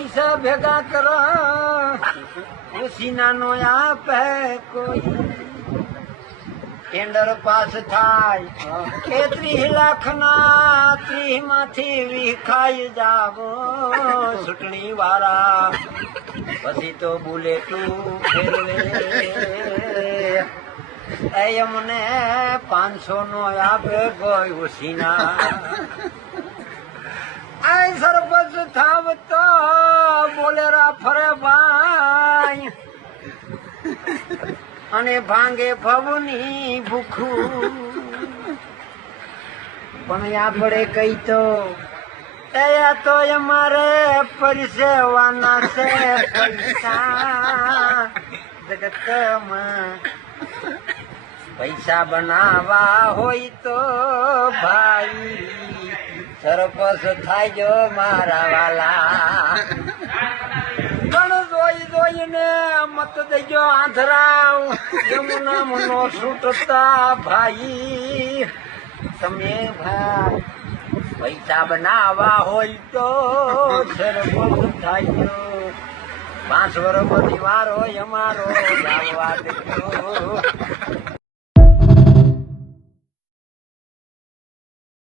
પૈસા ભેગા કરો ઉસીના નો આપે કોઈ ટેન્ડર પાસ થાય કે 30 લાખના 30 માંથી વિખાઈ જાવો ચૂંટણી વાળા પછી તો બુલેટું ફેરવે મને 500 નો આપે કોઈ ઉસીના આ સરપંચ થાવ તો બોલેરા ફરે ભાઈ અને ભાંગે ભવની ભૂખું પણ આપણે કઈ તો તો અમારે પરિસેવાના છે પૈસા જગતમાં પૈસા બનાવવા હોય તો ભાઈ સરપંચ થાય જો મારા વાલા પણ જોઈને મત દેજો આંધરાવ યમુના મનો છૂટતા ભાઈ તમે ભાઈ પૈસા બનાવવા હોય તો સરપંચ થાય જો 5 વર્ષ પરિવાર હોય અમારો